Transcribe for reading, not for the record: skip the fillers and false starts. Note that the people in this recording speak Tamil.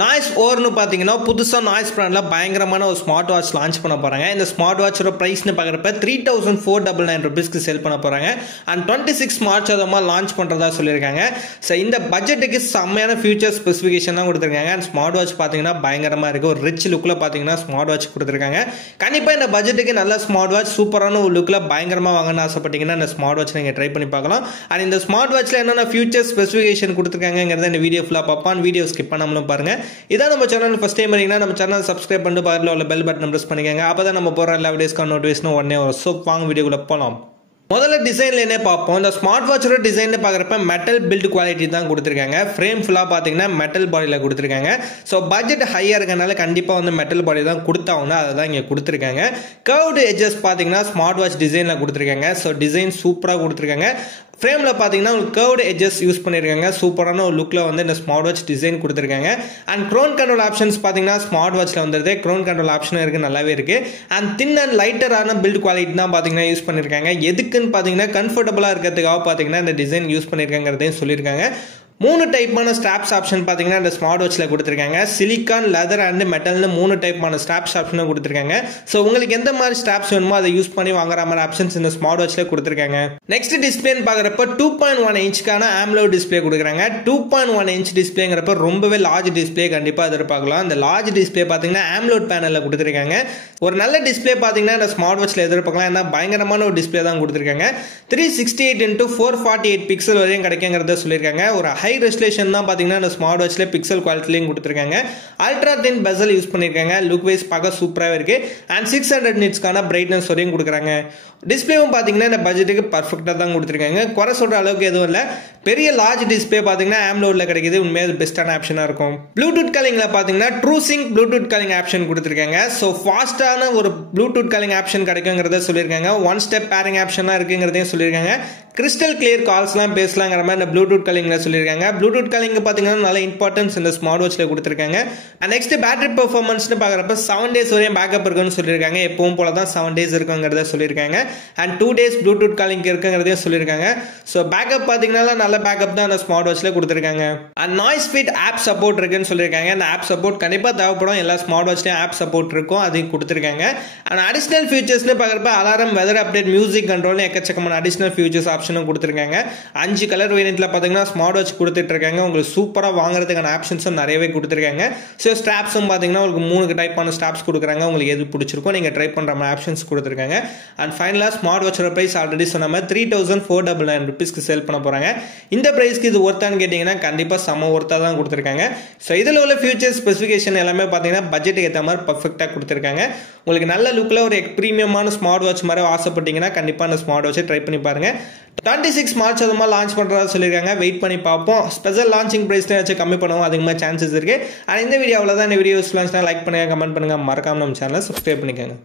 நாய்ஸ் ஓர்னு பார்த்தீங்கன்னா புதுசாக நாய்ஸ் பிராண்டில் பயங்கரமான ஒரு ஸ்மார்ட் வாட்ச் லான்ச் பண்ண போகிறாங்க. இந்த ஸ்மார்ட் வாட்சோட ப்ரைஸ்னு பார்க்குறப்ப 3499 rupeesக்கு சேல் பண்ண போகிறாங்க. அண்ட் 26 மார்ச் அதமாக லான்ச் பண்ணுறதா சொல்லியிருக்காங்க. ஸோ இந்த பட்ஜெட்டுக்கு செம்மையான ஃபியூச்சர் ஸ்பெசிஃபிகேஷன்லாம் கொடுத்துருக்காங்க. அண்ட் ஸ்மார்ட் வாட்ச் பார்த்தீங்கன்னா பயங்கரமாக இருக்குது. ஒரு ரிச் லுக்கில் பார்த்தீங்கன்னா ஸ்மார்ட் வாட்ச் கொடுத்துருக்காங்க. கண்டிப்பாக இந்த பட்ஜெட்டுக்கு நல்ல ஸ்மார்ட் வாட்ச் சூப்பரான ஒரு லுக்கில் பயங்கரமாக வாங்கன்னு ஆசைப்பட்டீங்கன்னா இந்த ஸ்மார்ட் வாட்ச் நீங்கள் ட்ரை பண்ணி பார்க்கலாம். அண்ட் இந்த ஸ்மார்ட் வாட்சில் என்னென்ன ஃபியூச்சர் ஸ்பெசிஃபிகேஷன் கொடுத்துருக்காங்கிறத இந்த வீடியோ ஃபுல்லாக பார்ப்பான். வீடியோ ஸ்கிப் பண்ணாமலும் பாருங்கள். இதான் நம்ம சேனல் ஃபர்ஸ்ட் டைம் வரீங்கன்னா நம்ம சேனல் சப்ஸ்கிரைப் பண்ணிட்டு பக்கத்தில் உள்ள பெல் பட்டன் பிரஸ் பண்ணிக்கோங்க. அப்போ தான் நம்ம போகிற எல்லா வீடியோஸ்க்கான நோட்டிஃபிகேஷன் உடனே வரும். ஸோ வாங்க வீடியோக்குள்ள போகலாம். முதல்ல டிசைன்ல என்ன பார்ப்போம். இந்த ஸ்மார்ட் வாட்சோட டிசைன் பார்க்குறப்ப மெட்டல் பில்ட் குவாலிட்டி தான் கொடுத்துருக்காங்க. ஃப்ரேம் ஃபுல்லாக பார்த்தீங்கன்னா மெட்டல் பாடியில் கொடுத்துருக்காங்க. ஸோ பட்ஜெட் ஹையாக இருக்கனால கண்டிப்பாக வந்து மெட்டல் பாடி தான் கொடுத்தாங்கன்னா அதை தான் இங்கே கொடுத்துருக்காங்க. கர்வ்டு எட்ஜஸ் பார்த்தீங்கன்னா ஸ்மார்ட் வாட்ச் டிசைனில் கொடுத்துருக்காங்க. ஸோ டிசைன் சூப்பராக கொடுத்துருக்காங்க. ஃப்ரேமில் பார்த்தீங்கன்னா உங்களுக்கு கர்வ்டு எட்ஜஸ் யூஸ் பண்ணியிருக்காங்க. சூப்பரான ஒரு லுக்கில் வந்து இந்த ஸ்மார்ட் வாட்ச் டிசைன் கொடுத்துருக்காங்க. அண்ட் க்ரோன் கண்ட்ரோல் ஆப்ஷன்ஸ் பார்த்தீங்கன்னா ஸ்மார்ட் வாட்சில் வந்துருது. க்ரோன் கண்ட்ரோல் ஆப்ஷன் இருக்குது, நல்லாவே இருக்குது. அண்ட் தின் அண்ட் லைட்டரான பில்ட் குவாலிட்டி தான் பார்த்தீங்கன்னா யூஸ் பண்ணியிருக்காங்க. எதுக்குன்னு பார்த்தீங்கன்னா கம்ஃபர்டபுளாக இருக்கிறதுக்காக பார்த்தீங்கன்னா இந்த டிசைன் யூஸ் பண்ணியிருக்காங்கிறதையும் சொல்லியிருக்காங்க. 3 டைப்பான ஸ்ட்ராப்ஸ் ஆப்ஷன் பார்த்தீங்கன்னா இந்த ஸ்மார்ட் வாட்சில் கொடுத்துருக்காங்க. சிலிக்கான், லெதர் அண்ட் மெட்டல்னு 3 டைப்பான ஸ்ட்ராப்ஸ் ஆப்ஷனும் கொடுத்துருக்காங்க. ஸோ உங்களுக்கு எந்த மாதிரி ஸ்ட்ராப்ஸ் வேணுமோ அதை யூஸ் பண்ணி வாங்குற மாதிரி ஆப்ஷன்ஸ் இந்த ஸ்மார்ட் வாட்சில் கொடுத்துருக்காங்க. நெக்ஸ்ட் டிஸ்பிளேன்னு பார்க்குறப்ப 2.1 இன்ச்சுக்கான AMOLED டிஸ்பிளே கொடுக்குறாங்க. 2.1 இன்ச் டிஸ்பிளேங்கிறப்ப ரொம்பவே லார்ஜ் டிஸ்பிளே கண்டிப்பாக எதிர்பார்க்கலாம். இந்த லார்ஜ் டிஸ்பிளே பார்த்தீங்கன்னா AMOLED பேனலில் கொடுத்துருக்காங்க. ஒரு நல்ல டிஸ்பிளே பார்த்தீங்கன்னா இந்த ஸ்மார்ட் வாட்சில் எதிர்பார்க்கலாம். ஏன்னா பயங்கரமான ஒரு டிஸ்பிளே தான் கொடுத்துருக்காங்க. 368x448 பிக்சல் வரையும் கிடைக்குங்கிறத சொல்லியிருக்காங்க. ஒரு ஹை ரெசல்யூஷன் தான் பார்த்தீங்கன்னா இந்த ஸ்மார்ட் வாட்சில் பிக்சல் குவாலிட்டிலையும் கொடுத்துருக்காங்க. அல்ட்ரா தின் பெசல் யூஸ் பண்ணியிருக்காங்க. லுக் வைஸ் பார்க்க சூப்பராகவே இருக்குது. அண்ட் 600 nitsக்கான பிரைட்னஸ் வரையும் கொடுக்குறாங்க. டிஸ்பிளேவும் பார்த்தீங்கன்னா இந்த பட்ஜெட்டுக்கு பர்ஃபெக்டாக தான் கொடுத்துருக்காங்க. குறை சொல்கிற அளவுக்கு எதுவும் இல்லை. பெரிய லார்ஜ் டிஸ்பிளே பார்த்தீங்கன்னா AMOLEDல கிடைக்குது. உண்மையாக பெஸ்ட்டான ஆப்ஷனாக இருக்கும். ப்ளூடூத் காலிங்கில் பார்த்தீங்கன்னா ட்ரூசிங்க் ப்ளூடூத் காலிங் ஆப்ஷன் கொடுத்துருக்காங்க. ஸோ ஃபாஸ்ட்டான ஒரு ப்ளூடூத் காலிங் ஆப்ஷன் கிடைக்குங்கிறத சொல்லியிருக்காங்க. 1 ஸ்டெப் பேரிங் ஆப்ஷனாக இருக்குங்கிறதையும் சொல்லியிருக்காங்க. கிறிஸ்டல் கிளியர் கால்ஸ்லாம் பேசலாங்கிற மாதிரி இந்த ப்ளூடூத் காலிங்கில் சொல்லியிருக்காங்க. ப்ளூடூத் காலிங் பார்த்தீங்கன்னா நல்ல இம்பார்ட்டன்ஸ் இந்த ஸ்மார்ட் வாட்சில் கொடுத்துருக்காங்க. அண்ட் நெக்ஸ்ட் பேட்டரி பெர்ஃபார்மன்ஸ்னு பார்க்குறப்ப 7 days வரையும் பேக்கப் இருக்குன்னு சொல்லியிருக்காங்க. எப்பவும் போல தான் 7 days இருக்குங்கிறத சொல்லியிருக்காங்க. அண்ட் 2 days ப்ளூடூத் காலிங் இருக்குங்கிறதையும் சொல்லியிருக்காங்க. ஸோ பேக்கப் பார்த்தீங்கன்னா நல்ல பேக்கப் தான் அந்த ஸ்மார்ட் வாட்சில் கொடுத்துருக்காங்க. And Noise Fit app support இருக்குன்னு சொல்லியிருக்காங்க. அந்த ஆப் சப்போர்ட் கண்டிப்பாக தேவைப்படும். எல்லா ஸ்மார்ட் வாட்ச்லையும் ஆப் சப்போர்ட் இருக்கும், அதையும் கொடுத்துருக்காங்க. அண்ட் அடிஷனல் ஃபீச்சர்ஸ்னு பார்க்குறப்ப அலாரம், வெதர் அப்டேட், மியூசிக் கண்ட்ரோல்னு எக்கச்சக்கமான அடிஷனல் ஃபீச்சர்ஸ் ஆப்ஷனும் கொடுத்துருக்காங்க. 5 கலர் வேரியண்ட்ல பார்த்தீங்கன்னா ஸ்மார்ட் வாட்ச் கொடுத்துட்டு இருக்காங்க. உங்களுக்கு சூப்பராக வாங்குறதுக்கான ஆப்ஷன்ஸும் நிறையவே கொடுத்துருக்காங்க. ஸோ ஸ்ட்ராப்ஸும் பார்த்தீங்கன்னா உங்களுக்கு 3 டைப்பான ஸ்ட்ராப்ஸ் கொடுக்குறாங்க. உங்களுக்கு எது பிடிச்சிருக்கோ நீங்கள் ட்ரை பண்ணுற மாதிரி ஆப்ஷன்ஸ் கொடுத்துருக்காங்க. அண்ட் ஃபைனலாக ஸ்மார்ட் வாட்சோட ப்ரைஸ் ஆல்ரெடி சொன்ன மாதிரி 3499 rupeesக்கு சேல் பண்ண போகிறாங்க. இந்த ப்ரைஸ்க்கு இது ஒர்த்தான்னு கேட்டிங்கன்னா கண்டிப்பாக செம்ம ஒர்த்தாக தான் கொடுத்துருக்காங்க. ஸோ இதில் உள்ள ஃபியூச்சர் ஸ்பெசிஃபிகேஷன் எல்லாமே பார்த்தீங்கன்னா பட்ஜெட்டுக்கு ஏற்ற மாதிரி பர்ஃபெக்டாக கொடுத்துருக்காங்க. உங்களுக்கு நல்ல லுக்கில் ஒரு ப்ரீமியமான ஸ்மார்ட் வாட்ச் மாதிரி ஆசைப்பட்டீங்கன்னா கண்டிப்பாக அந்த ஸ்மார்ட் வாட்சை ட்ரை பண்ணி பாருங்க. 26 மார்ச் அது மாதிரி லான்ச் பண்ணுறதா சொல்லியிருக்காங்க. வெயிட் பண்ணி பார்ப்போம். ஸ்பெஷல் லான்ச்சிங் ப்ரைஸ்ல வச்சு கம்மி பண்ணுவோம், அதிகமாக சான்சஸ் இருக்குது. அண்ட் இந்த வீடியோ அவ்வளோதான். இந்த வீடியோ லைக் பண்ணுங்கள், கமெண்ட் பண்ணுங்கள், மறக்காம நம்ம சேனலை சப்ஸ்கிரைப் பண்ணிக்கோங்க.